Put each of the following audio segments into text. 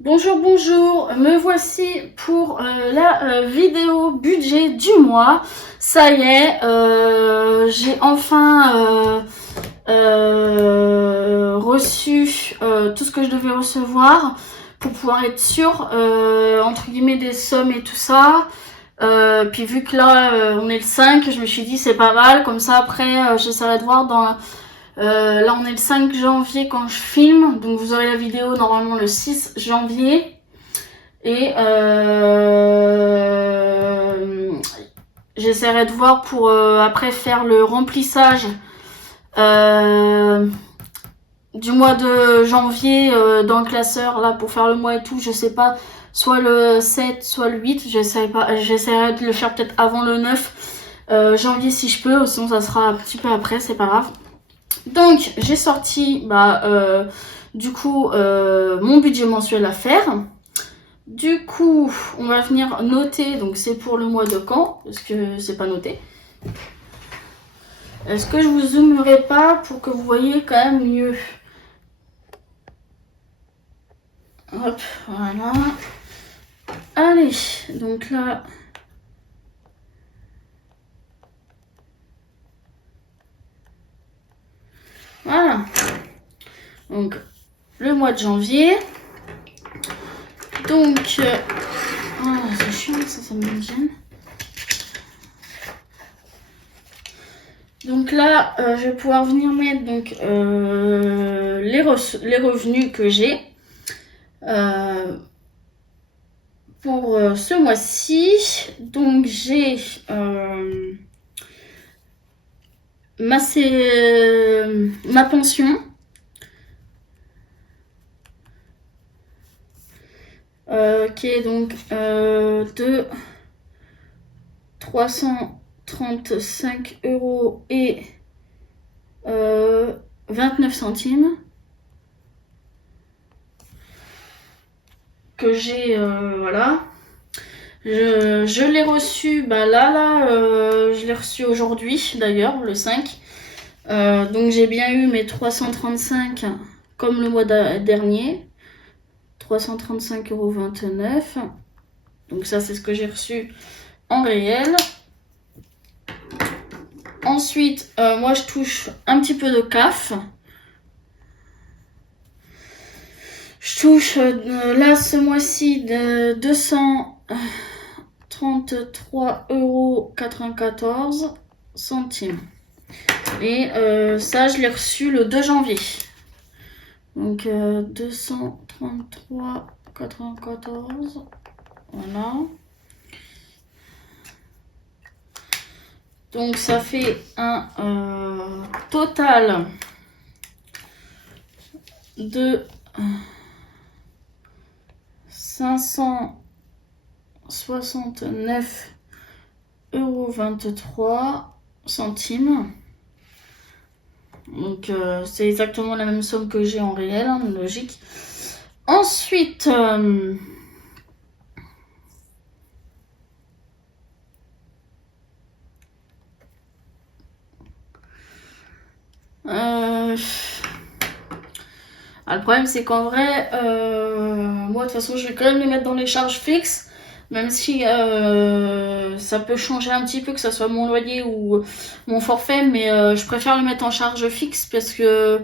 Bonjour, bonjour, me voici pour la vidéo budget du mois. Ça y est, j'ai enfin reçu tout ce que je devais recevoir pour pouvoir être sûre, entre guillemets, des sommes et tout ça. Puis vu que là, on est le 5, je me suis dit c'est pas mal, comme ça après j'essaierai de voir dans... là on est le 5 janvier quand je filme, donc vous aurez la vidéo normalement le 6 janvier. Et j'essaierai de voir pour après faire le remplissage du mois de janvier dans le classeur là pour faire le mois et tout. Je sais pas, soit le 7, soit le 8. J'essaierai de le faire peut-être avant le 9 janvier si je peux. Sinon ça sera un petit peu après, c'est pas grave. Donc j'ai sorti du coup mon budget mensuel à faire. Du coup, on va venir noter, donc c'est pour le mois de quand, parce que c'est pas noté. Est-ce que je vous zoomerai pas pour que vous voyez quand même mieux? Hop, voilà. Allez, donc là... Voilà. Donc, le mois de janvier. Donc... c'est chiant, ça me gêne. Donc là, je vais pouvoir venir mettre donc, les revenus que j'ai pour ce mois-ci. Donc j'ai ma pension qui est donc de 335 € et 29 centimes que j'ai voilà. Je l'ai reçu je l'ai reçu aujourd'hui d'ailleurs le 5. Donc j'ai bien eu mes 335 comme le mois dernier. 335,29 €. Donc ça c'est ce que j'ai reçu en réel. Ensuite, moi je touche un petit peu de CAF. Je touche là ce mois-ci de 233,94 €. Et ça je l'ai reçu le 2 janvier. Donc 233,94 €. Voilà. Donc ça fait un total de 569,23 €. Donc c'est exactement la même somme que j'ai en réel, hein, logique. Ensuite, le problème c'est qu'en vrai, moi de toute façon je vais quand même les mettre dans les charges fixes, même si ça peut changer un petit peu que ça soit mon loyer ou mon forfait, mais je préfère le mettre en charge fixe parce que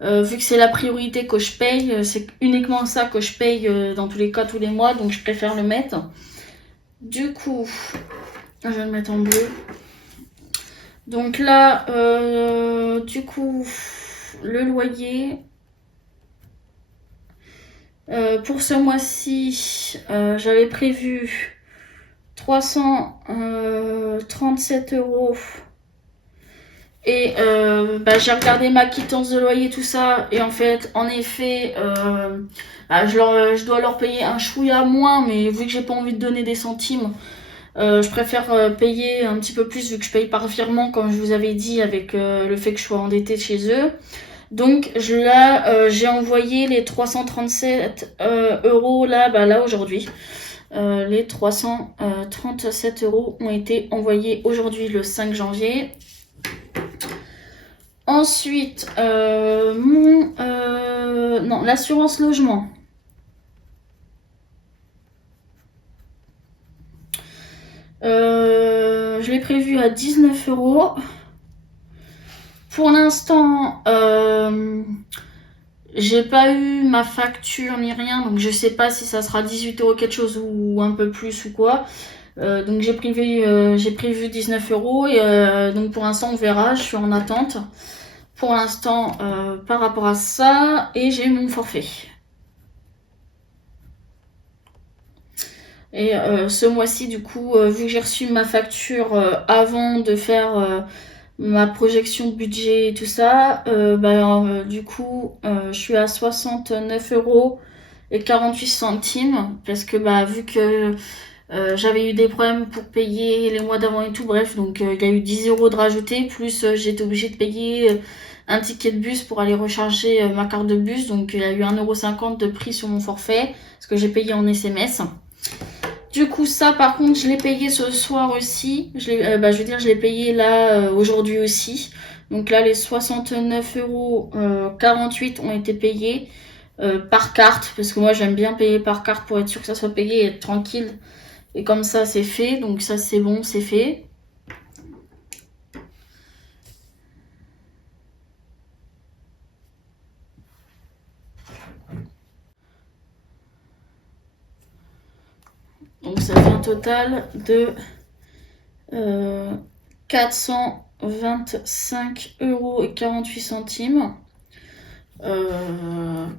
vu que c'est la priorité que je paye, c'est uniquement ça que je paye dans tous les cas tous les mois, donc je préfère le mettre. Du coup, je vais le mettre en bleu. Donc là, du coup, le loyer... pour ce mois-ci, j'avais prévu 337 €. Et j'ai regardé ma quittance de loyer, tout ça. Et en fait, en effet, je dois leur payer un chouïa moins. Mais vu que j'ai pas envie de donner des centimes, je préfère payer un petit peu plus vu que je paye par virement, comme je vous avais dit, avec le fait que je sois endettée chez eux. Donc j'ai envoyé les 337 € là aujourd'hui. Les 337 € ont été envoyés aujourd'hui le 5 janvier. Ensuite, l'assurance logement. Je l'ai prévu à 19 €. Pour l'instant, j'ai pas eu ma facture ni rien, donc je sais pas si ça sera 18 € quelque chose ou un peu plus ou quoi. Donc j'ai prévu 19 € et donc pour l'instant on verra, je suis en attente. Pour l'instant par rapport à ça, et j'ai mon forfait. Et ce mois-ci, du coup, vu que j'ai reçu ma facture avant de faire ma projection de budget et tout ça, du coup, je suis à 69,48 € parce que vu que j'avais eu des problèmes pour payer les mois d'avant et tout, bref, donc il y a eu 10 € de rajouté, plus j'étais obligée de payer un ticket de bus pour aller recharger ma carte de bus, donc il y a eu 1,50 € de prix sur mon forfait, parce que j'ai payé en SMS. Du coup, ça, par contre, je l'ai payé ce soir aussi. Je l'ai payé là aujourd'hui aussi. Donc là, les 69,48 € ont été payés par carte. Parce que moi, j'aime bien payer par carte pour être sûr que ça soit payé et être tranquille. Et comme ça, c'est fait. Donc ça, c'est bon, c'est fait. Donc ça fait un total de 425,48 €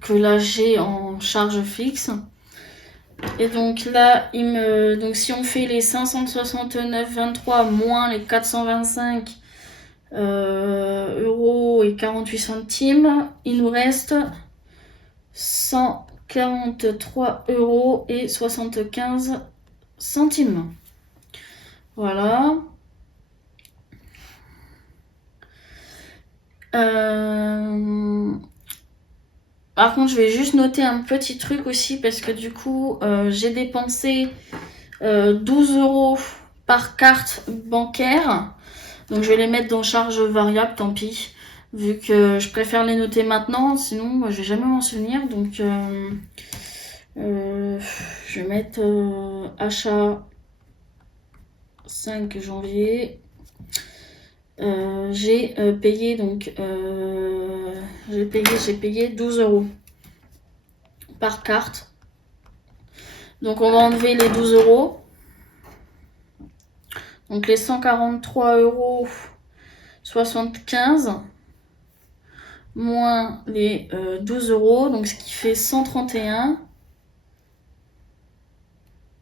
que là j'ai en charge fixe. Et donc là, donc si on fait les 569,23 moins les 425 € il nous reste 143,75 €. Voilà. Par contre, je vais juste noter un petit truc aussi parce que du coup, j'ai dépensé 12 € par carte bancaire. Donc, je vais les mettre dans charge variable, tant pis. Vu que je préfère les noter maintenant, sinon, moi, je vais jamais m'en souvenir. Donc, je vais mettre achat 5 janvier. J'ai payé donc j'ai payé 12 € par carte. Donc on va enlever les 12 €. Donc les 143,75 € moins les 12 €, donc ce qui fait 131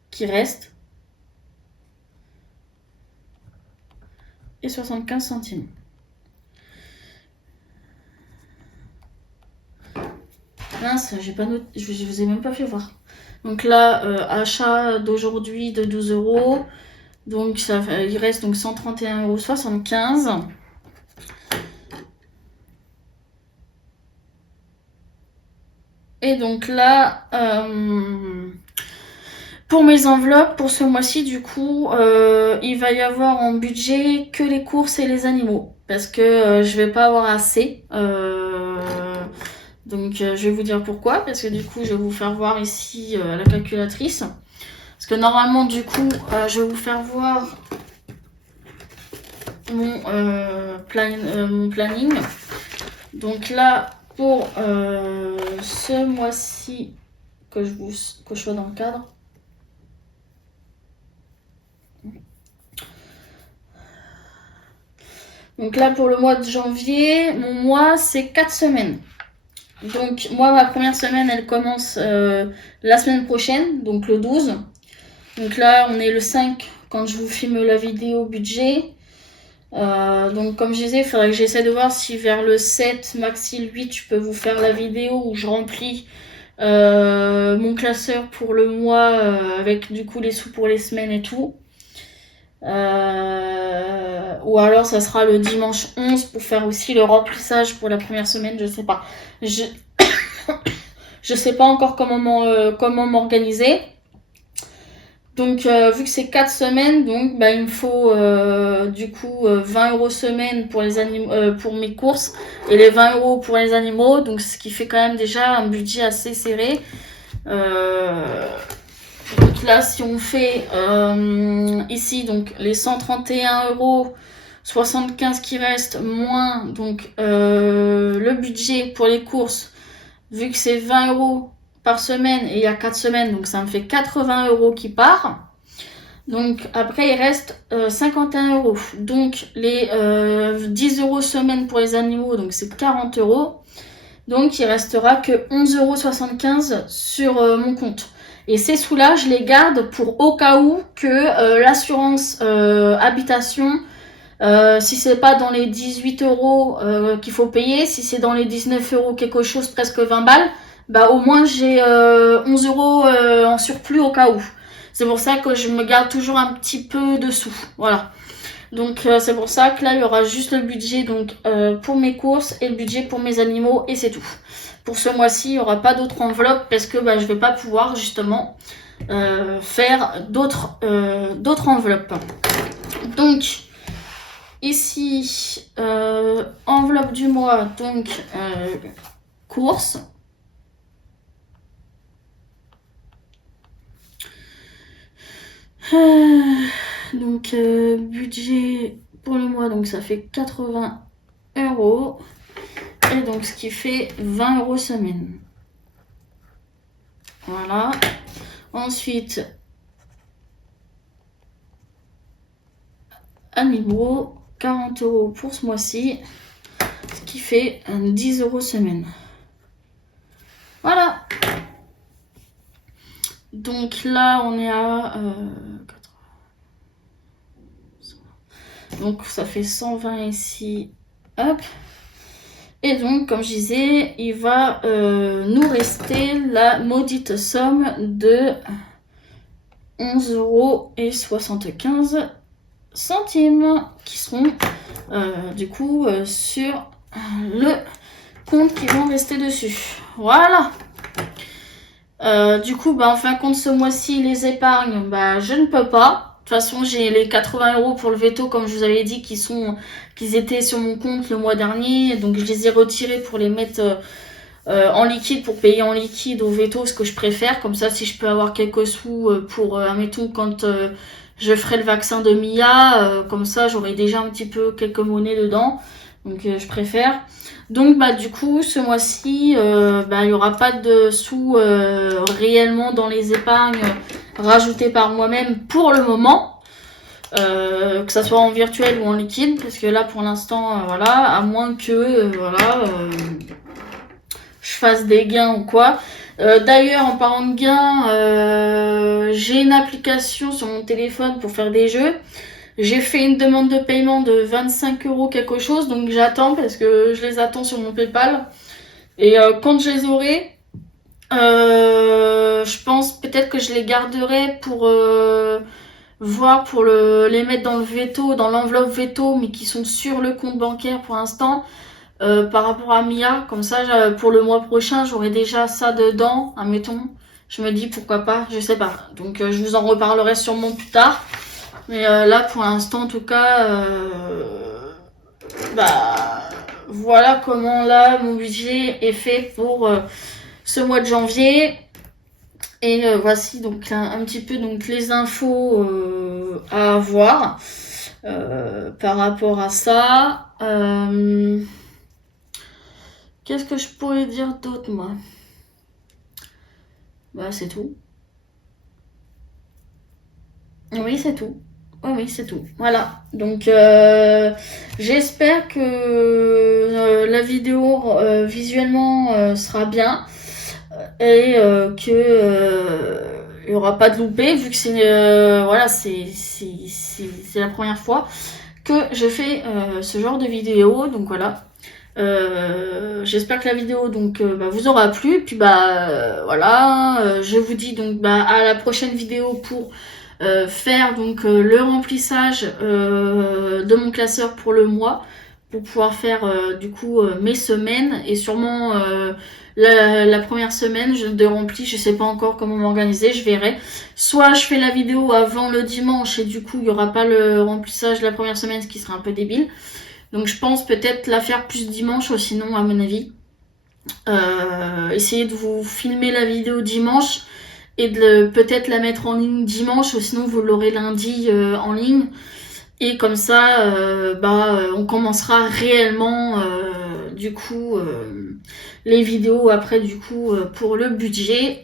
qui reste et 75 centimes. Mince, j'ai pas noté, je vous ai même pas fait voir. Donc là, achat d'aujourd'hui de 12 €. Donc il reste donc 131,75 €. Et donc là, pour mes enveloppes, pour ce mois-ci, du coup, il va y avoir en budget que les courses et les animaux. Parce que je vais pas avoir assez. Donc je vais vous dire pourquoi. Parce que du coup, je vais vous faire voir ici la calculatrice. Parce que normalement, du coup, je vais vous faire voir mon planning. Donc là, pour ce mois-ci, que je sois dans le cadre. Donc là, pour le mois de janvier, mon mois, c'est 4 semaines. Donc moi, ma première semaine, elle commence la semaine prochaine, donc le 12. Donc là, on est le 5 quand je vous filme la vidéo budget. Donc comme je disais, il faudrait que j'essaie de voir si vers le 7, maxi le 8, je peux vous faire la vidéo où je remplis mon classeur pour le mois avec du coup les sous pour les semaines et tout. Ou alors ça sera le dimanche 11 pour faire aussi le remplissage pour la première semaine, je sais pas. Je sais pas encore comment m'organiser. Donc vu que c'est 4 semaines, donc il me faut du coup 20 € semaine pour les pour mes courses et les 20 € pour les animaux, donc ce qui fait quand même déjà un budget assez serré. Je vais donc là, si on fait ici, donc les 131,75 € qui restent, moins donc le budget pour les courses, vu que c'est 20 € par semaine et il y a 4 semaines, donc ça me fait 80 € qui part. Donc après il reste 51 €. Donc les 10 € semaine pour les animaux, donc c'est 40 €. Donc il restera que 11,75 € sur mon compte. Et ces sous-là, je les garde pour au cas où que l'assurance habitation, si c'est pas dans les 18 € qu'il faut payer, si c'est dans les 19 € quelque chose, presque 20 balles, bah au moins j'ai 11 € en surplus au cas où. C'est pour ça que je me garde toujours un petit peu de sous. Voilà. Donc c'est pour ça que là il y aura juste le budget donc pour mes courses et le budget pour mes animaux et c'est tout. Pour ce mois-ci, il n'y aura pas d'autres enveloppes parce que bah, je vais pas pouvoir justement faire d'autres enveloppes. Donc ici enveloppe du mois, donc courses. Donc budget pour le mois, donc ça fait 80 €. Et donc ce qui fait 20 € semaine. Voilà. Ensuite, animaux, 40 € pour ce mois-ci. Ce qui fait 10 € semaine. Voilà. Donc là, on est à... donc ça fait 120 ici. Hop. Et donc, comme je disais, il va nous rester la maudite somme de 11,75 € qui seront du coup sur le compte qui vont rester dessus. Voilà. Du coup, bah, en fin de compte, ce mois-ci, les épargnes, bah, je ne peux pas. De toute façon, j'ai les 80 € pour le veto, comme je vous avais dit, qu'ils étaient sur mon compte le mois dernier. Donc, je les ai retirés pour les mettre en liquide, pour payer en liquide au veto, ce que je préfère. Comme ça, si je peux avoir quelques sous pour, admettons, quand je ferai le vaccin de Mia, comme ça, j'aurai déjà un petit peu quelques monnaies dedans. Donc, je préfère. Donc, bah, du coup, ce mois-ci, bah, il n'y aura pas de sous réellement dans les épargnes rajoutés par moi-même pour le moment. Que ça soit en virtuel ou en liquide. Parce que là, pour l'instant, voilà, à moins que, je fasse des gains ou quoi. D'ailleurs, en parlant de gains, j'ai une application sur mon téléphone pour faire des jeux. J'ai fait une demande de paiement de 25 € quelque chose, donc j'attends parce que je les attends sur mon PayPal. Et quand je les aurai, je pense peut-être que je les garderai pour voir, pour les mettre dans le veto, dans l'enveloppe veto, mais qui sont sur le compte bancaire pour l'instant. Par rapport à Mia, comme ça pour le mois prochain j'aurai déjà ça dedans, admettons. Je me dis pourquoi pas, je sais pas. Donc je vous en reparlerai sûrement plus tard. Mais là pour l'instant en tout cas, bah voilà comment là mon budget est fait pour ce mois de janvier. Et voici donc un petit peu donc les infos à avoir par rapport à ça. Qu'est-ce que je pourrais dire d'autre, moi? Bah, c'est tout. Oui, c'est tout. Oui, c'est tout. Voilà. Donc, j'espère que la vidéo visuellement sera bien et que il n'y aura pas de loupé, vu que c'est voilà, c'est la première fois que je fais ce genre de vidéo. Donc voilà. J'espère que la vidéo donc bah, vous aura plu, puis bah voilà, je vous dis donc bah à la prochaine vidéo pour faire donc le remplissage de mon classeur pour le mois, pour pouvoir faire du coup mes semaines, et sûrement la première semaine de rempli, je sais pas encore comment m'organiser, je verrai. Soit je fais la vidéo avant le dimanche et du coup il y aura pas le remplissage la première semaine, ce qui sera un peu débile. Donc je pense peut-être la faire plus dimanche, sinon à mon avis. Essayez de vous filmer la vidéo dimanche et de peut-être la mettre en ligne dimanche, sinon vous l'aurez lundi en ligne. Et comme ça, on commencera réellement du coup les vidéos après du coup pour le budget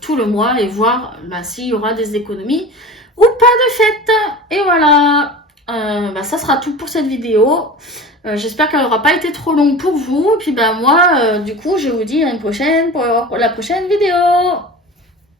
tout le mois et voir s'il y aura des économies ou pas de fête. Et voilà, ça sera tout pour cette vidéo. J'espère qu'elle n'aura pas été trop longue pour vous. Et puis moi, du coup, je vous dis à une prochaine pour la prochaine vidéo.